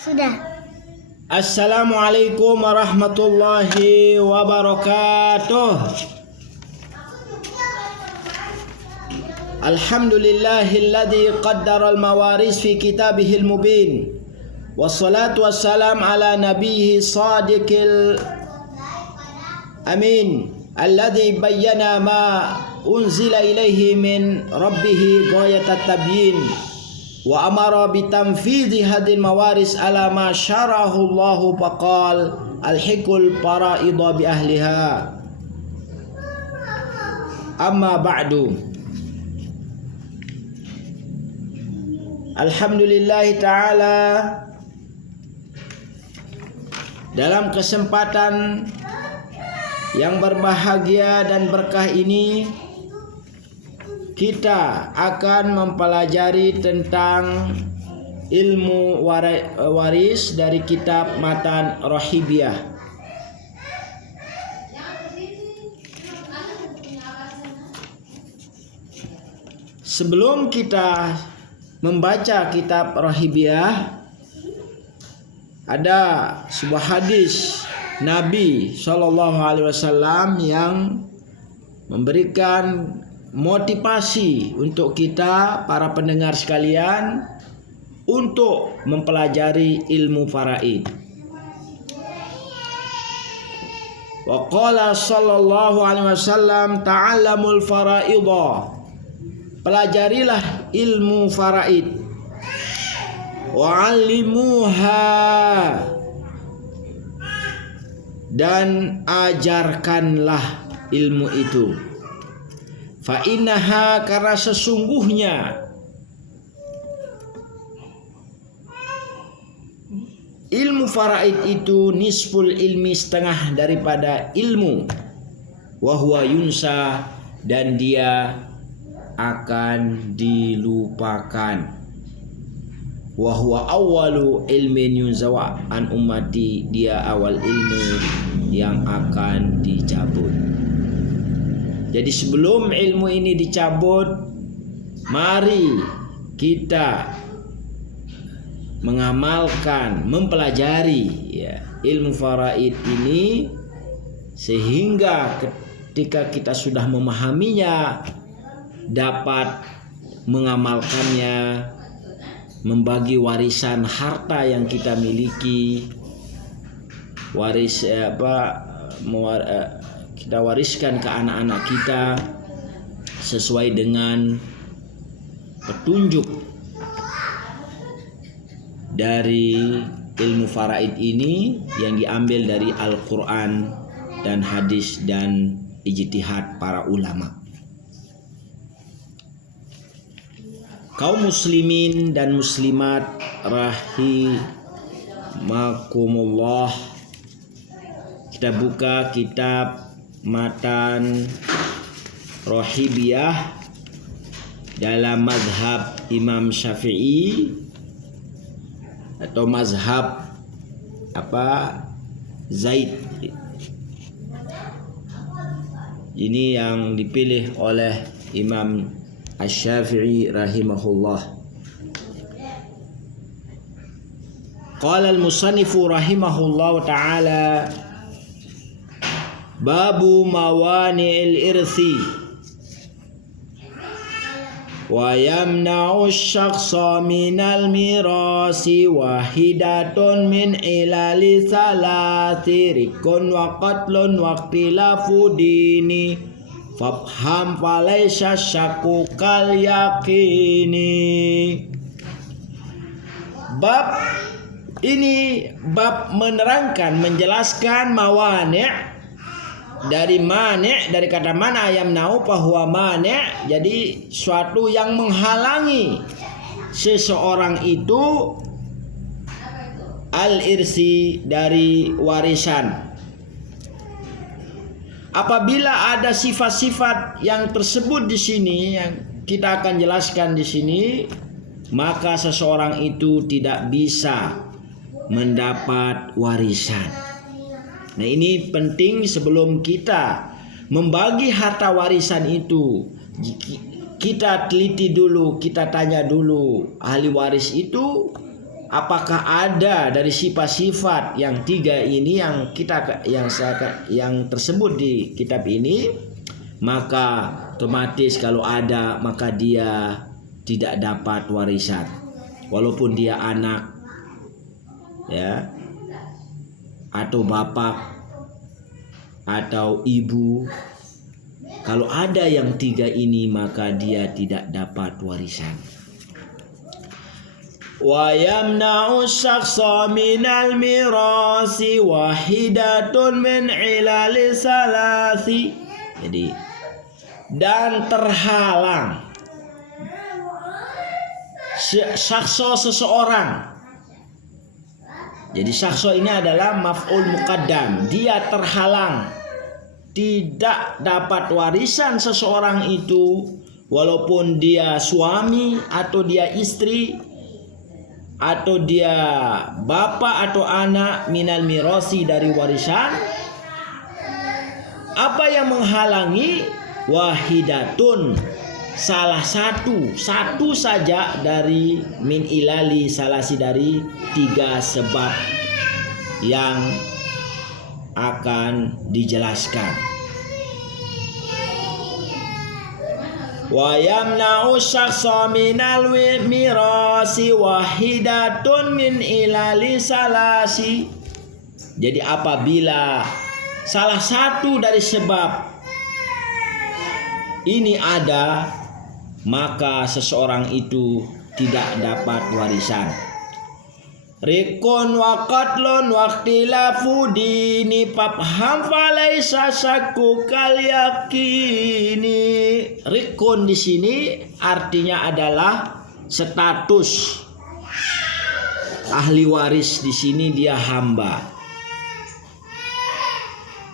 Sudah. Assalamualaikum warahmatullahi wabarakatuh. Alhamdulillahilladzi qaddara al-mawaris fi kitabihil mubin. Wassalatu wassalam ala nabiyhi sadiqil amin alladzi bayyana ma unzila ilaihi min rabbih ghayatat tabyin wa amara bitamfidhi hadil mawaris ala ma syarahu Allahu faqal alhiqul faraidha bi ahliha. Amma ba'du. Alhamdulillah ta'ala, dalam kesempatan yang berbahagia dan berkah ini kita akan mempelajari tentang ilmu waris dari kitab Matan Rohibiyah. Sebelum kita membaca kitab Rohibiyah, ada sebuah hadis Nabi SAW yang memberikan motivasi untuk kita para pendengar sekalian untuk mempelajari ilmu faraid. Wa qala sallallahu alaihi wasallam ta'allamul faraidha, pelajarilah ilmu faraid, wa 'allimuha, dan ajarkanlah ilmu itu. Fa innaha, karena sesungguhnya ilmu faraid itu nisful ilmi, setengah daripada ilmu. Wa huwa yunsa, dan dia akan dilupakan. Wa huwa awwalu ilmin yunzawa an ummati, dia awal ilmu yang akan dicabut. Jadi sebelum ilmu ini dicabut, mari kita mengamalkan, mempelajari ilmu faraid ini, sehingga ketika kita sudah memahaminya dapat mengamalkannya, membagi warisan harta yang kita miliki, kita wariskan ke anak-anak kita sesuai dengan petunjuk dari ilmu faraid ini yang diambil dari Al-Quran dan hadis dan ijtihad para ulama. Kaum muslimin dan muslimat rahimakumullah, kita buka kitab Matan Rohibiyah dalam mazhab Imam Syafi'i atau mazhab Zaid. Ini yang dipilih oleh Imam Asy-Syafi'i rahimahullah. Qala al-musannifu rahimahullah ta'ala, babu mawani'il irthi wa yamna'u syakhsa minal mirasi wahidatun min ilali salati rikun wa qatlun wa ikhtilafu dini fafham falaysa syakku kal yakini. Bab ini bab menerangkan, menjelaskan mawani', dari mani', dari kata mana yamna'u bahwa mani', jadi suatu yang menghalangi seseorang itu al-irsi, dari warisan. Apabila ada sifat-sifat yang tersebut di sini yang kita akan jelaskan di sini, maka seseorang itu tidak bisa mendapat warisan. Nah, ini penting sebelum kita membagi harta warisan itu. Kita teliti dulu, kita tanya dulu ahli waris itu apakah ada dari sifat-sifat yang tiga ini yang tersebut di kitab ini, maka otomatis kalau ada maka dia tidak dapat warisan walaupun dia anak, ya, atau bapak atau ibu. Kalau ada yang tiga ini maka dia tidak dapat warisan. Wa yamna'u syakhsa minal mirasi wahidatun min ilali salasi. Jadi, dan terhalang syakhsa seseorang. Jadi syakhsa ini adalah maf'ul muqaddam. Dia terhalang, tidak dapat warisan seseorang itu, walaupun dia suami atau dia istri atau dia bapak atau anak, minal mirasi, dari warisan. Apa yang menghalangi? Wahidatun, salah satu saja dari min ilali salasi, dari tiga sebab yang akan dijelaskan. Wa yamna'u syakhsa minal mirasi wahidatun min ilali salasi. Jadi apabila salah satu dari sebab ini ada, maka seseorang itu tidak dapat warisan. Rikun wa qatlun wa ikhtilafu dini fafham falaisa syakku kal yakini. Rikun di sini artinya adalah status. Ahli waris di sini dia hamba.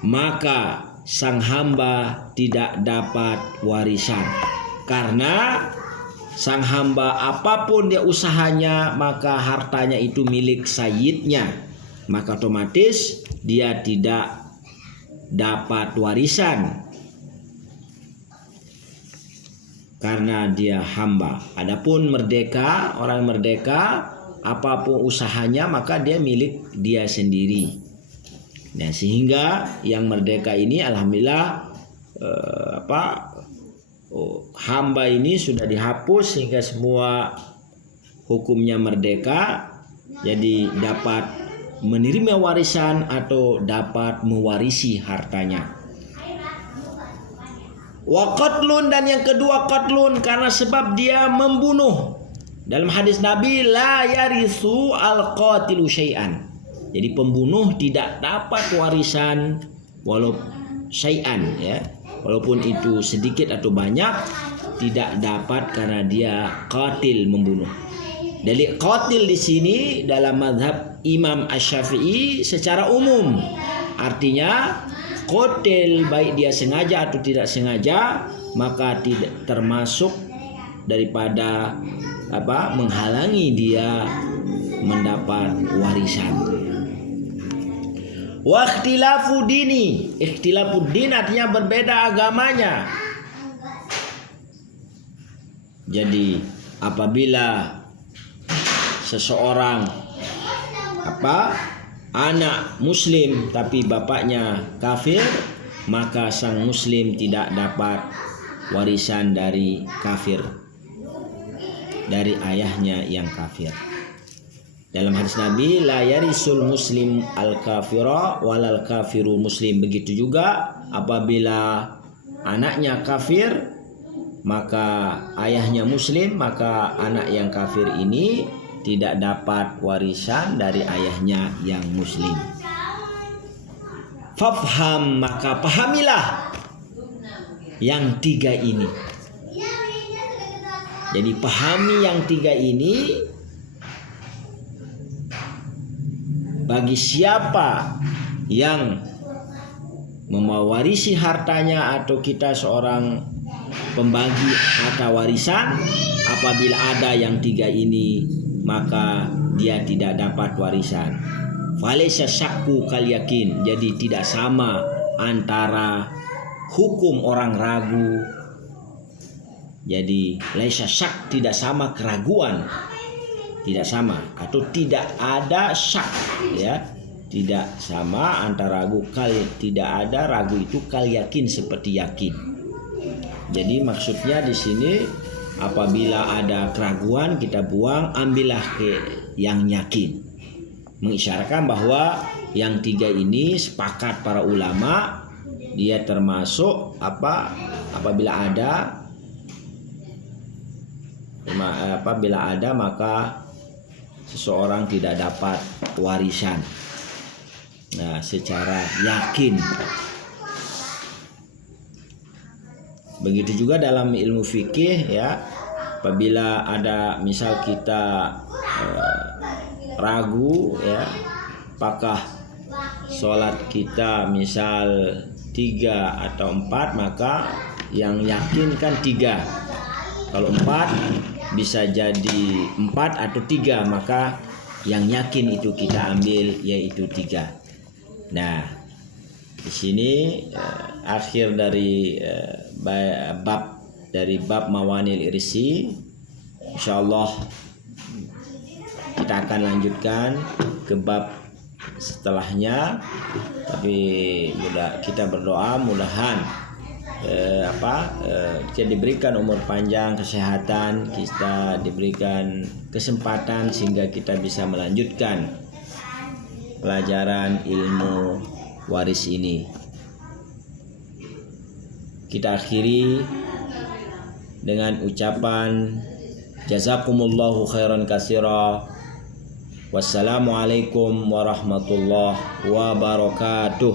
Maka sang hamba tidak dapat warisan karena sang hamba apapun dia usahanya, maka hartanya itu milik sayyidnya, maka otomatis dia tidak dapat warisan karena dia hamba. Adapun merdeka, orang merdeka apapun usahanya maka dia milik dia sendiri. Nah, sehingga yang merdeka ini alhamdulillah hamba ini sudah dihapus sehingga semua hukumnya merdeka, jadi dapat menerima warisan atau dapat mewarisi hartanya. Wa qatlun, dan yang kedua qatlun, karena sebab dia membunuh. Dalam hadis Nabi, la yarisu al-qatilu syai'an. Jadi pembunuh tidak dapat warisan walaupun syai'an, ya. Walaupun itu sedikit atau banyak, tidak dapat karena dia qatil, membunuh. Jadi qatil di sini dalam mazhab Imam Asy-Syafi'i secara umum artinya qatil, baik dia sengaja atau tidak sengaja, maka tidak termasuk daripada menghalangi dia mendapat warisan. Wa ikhtilafu dini, ikhtilafu din artinya berbeda agamanya. Jadi apabila seseorang anak muslim tapi bapaknya kafir, maka sang muslim tidak dapat warisan dari kafir, dari ayahnya yang kafir. Dalam hadis Nabi, la yarisul muslim al-kafira walal kafiru muslim. Begitu juga apabila anaknya kafir, maka ayahnya muslim, maka anak yang kafir ini tidak dapat warisan dari ayahnya yang muslim. Fafham, maka pahamilah yang tiga ini. Jadi pahami yang tiga ini. Bagi siapa yang mewarisi hartanya atau kita seorang pembagi harta warisan, apabila ada yang tiga ini maka dia tidak dapat warisan. Falaisa syakku kal yakin. Jadi tidak sama antara hukum orang ragu. Jadi laisa syak, tidak sama keraguan. tidak sama atau tidak ada syak, ya. Tidak sama antara ragu tidak ada ragu itu kal yakin seperti yakin. Jadi maksudnya di sini apabila ada keraguan kita buang, ambillah ke yang yakin. Mengisyaratkan bahwa yang tiga ini sepakat para ulama dia termasuk apabila ada maka seseorang tidak dapat warisan. Nah, secara yakin. Begitu juga dalam ilmu fikih, ya. Apabila ada misal kita ragu, ya, apakah sholat kita misal 3 atau 4, maka yang yakin kan 3. Kalau 4 bisa jadi 4 atau 3, maka yang yakin itu kita ambil yaitu 3. Nah, di sini akhir dari bab mawanil irsi. Insyaallah kita akan lanjutkan ke bab setelahnya. Tapi kita berdoa mudahan kita diberikan umur panjang, kesehatan, kita diberikan kesempatan sehingga kita bisa melanjutkan pelajaran ilmu waris ini. Kita akhiri dengan ucapan jazakumullahu khairan katsira. Wassalamualaikum warahmatullahi wabarakatuh.